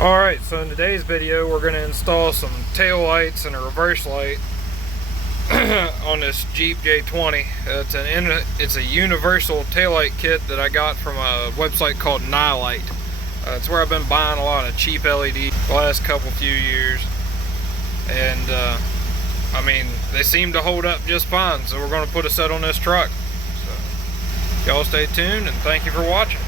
Alright, so in today's video we're going to install some tail lights and a reverse light on this Jeep J20. It's a universal taillight kit that I got from a website called Nilight. It's where I've been buying a lot of cheap LEDs the last few years. And I mean, they seem to hold up just fine, so we're going to put a set on this truck. So y'all stay tuned and thank you for watching.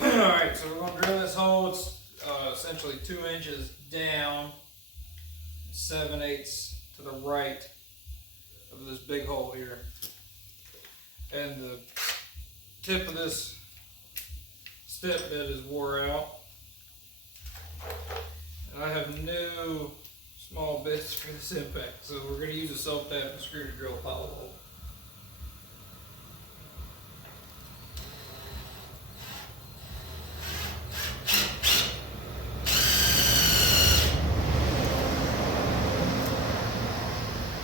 Alright, so we're going to drill this hole. It's essentially 2 inches down, 7/8 to the right of this big hole here. And the tip of this step bit is wore out. And I have no small bits for this impact, so we're going to use a self-tapping screw to drill a hollow hole.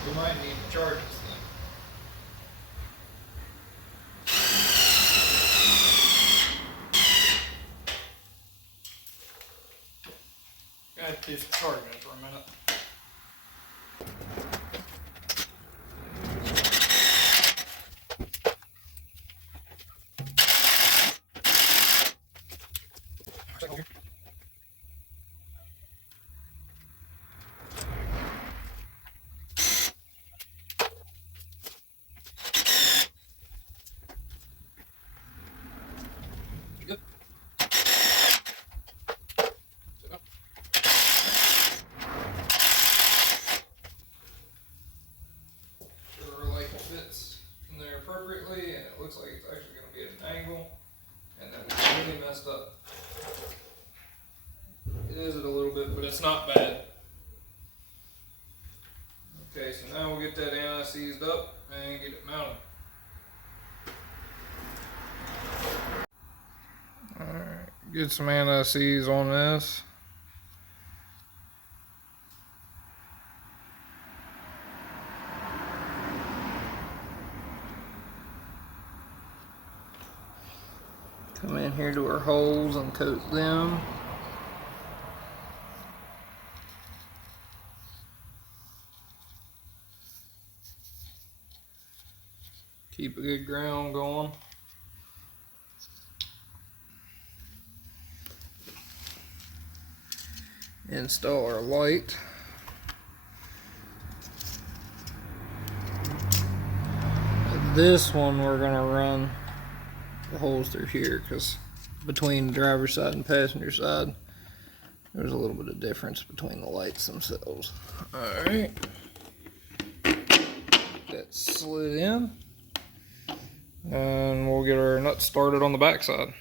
We might need to charge this thing. I have to do some charging it for a minute. Fits in there appropriately, and it looks like it's actually going to be at an angle, and then we really messed up. It is it a little bit, but it's not bad. Okay, so now we'll get that anti-seized up and get it mounted. Alright, get some anti-seize on this. Come in here to our holes and coat them. Keep a good ground going. Install our light. This one we're going to run the holes through here, because between the driver's side and passenger side there's a little bit of difference between the lights themselves. Alright, that slid in, and we'll get our nuts started on the back side.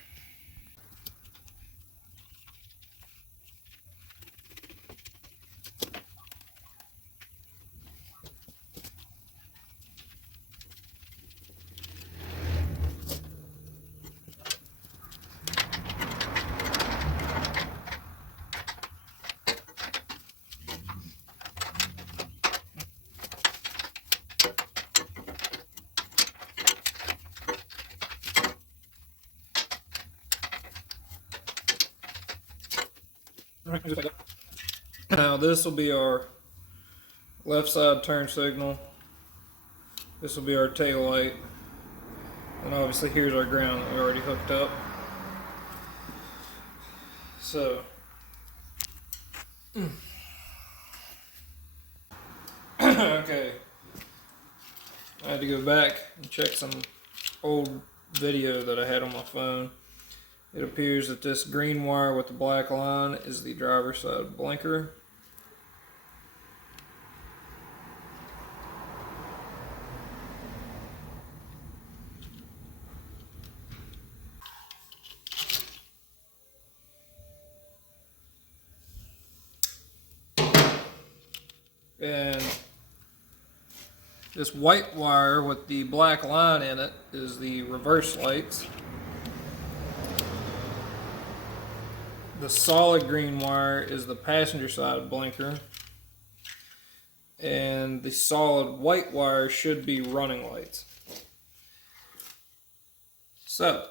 Now this will be our left side turn signal. This will be our tail light. And obviously here's our ground that we already hooked up. So okay. I had to go back and check some old video that I had on my phone. It appears that this green wire with the black line is the driver's side blinker. And this white wire with the black line in it is the reverse lights. The solid green wire is the passenger side blinker, and the solid white wire should be running lights. So,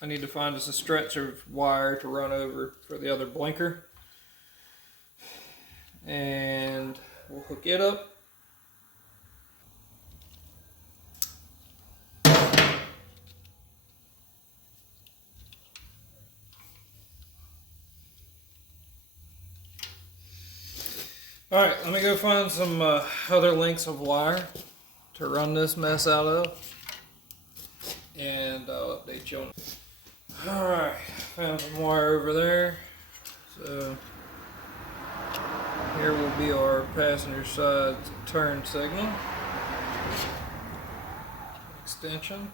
I need to find us a stretch of wire to run over for the other blinker, and we'll hook it up. Alright, let me go find some other lengths of wire to run this mess out of, and I'll update you on it. Alright, found some wire over there. So here will be our passenger side turn signal extension.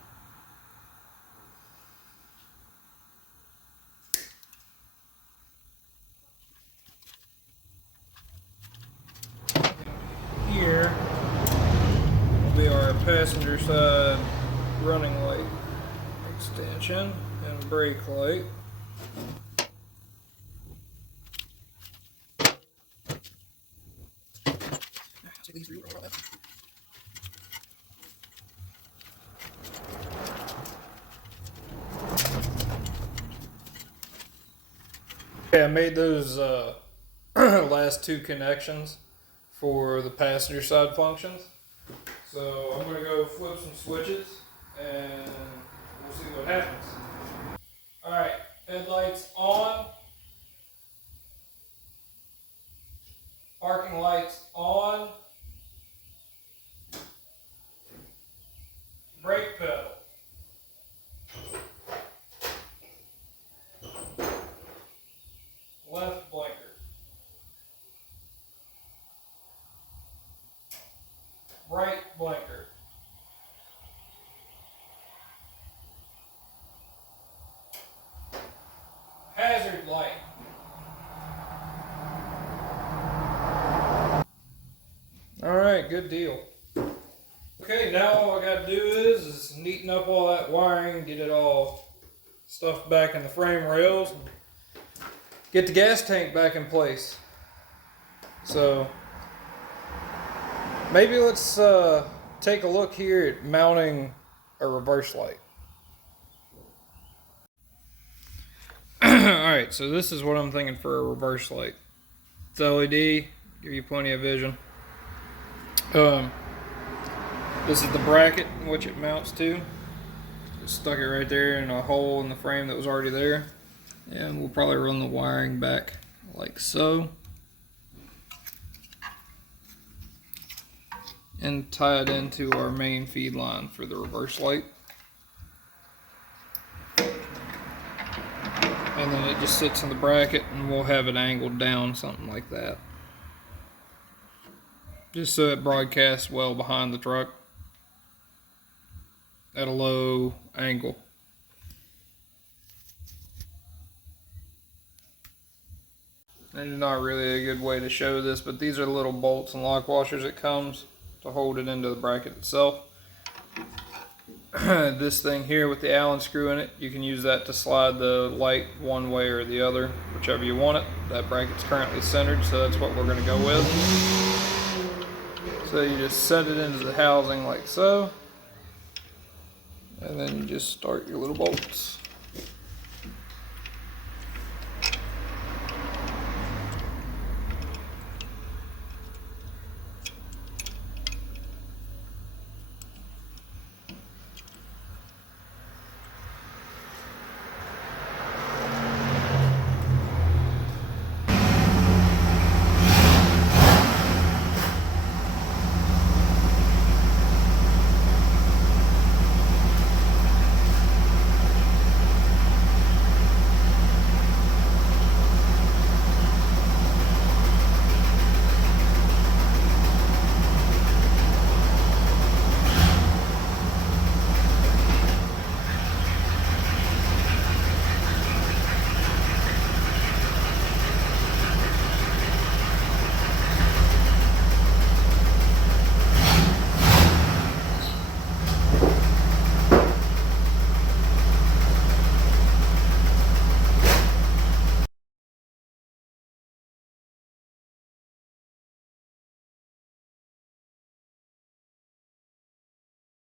Here will be our passenger side running light extension and brake light. Okay, I made those last two connections for the passenger side functions. So I'm going to go flip some switches and we'll see what happens. Alright, headlights on. Parking lights on. Brake pedal. Left blinker. Right blinker. Hazard light. Alright, good deal. Okay, now all I gotta do is neaten up all that wiring, get it all stuffed back in the frame rails, and get the gas tank back in place. So maybe let's take a look here at mounting a reverse light. Alright, so this is what I'm thinking for a reverse light. It's LED, give you plenty of vision. This is the bracket in which it mounts to. Just stuck it right there in a hole in the frame that was already there. And we'll probably run the wiring back like so. And tie it into our main feed line for the reverse light. And then it just sits in the bracket and we'll have it angled down, something like that. Just so it broadcasts well behind the truck at a low angle. And it's not really a good way to show this, but these are the little bolts and lock washers it comes to hold it into the bracket itself. This thing here with the Allen screw in it, you can use that to slide the light one way or the other, whichever you want it. That bracket's currently centered, so that's what we're going to go with. So you just set it into the housing like so, and then you just start your little bolts.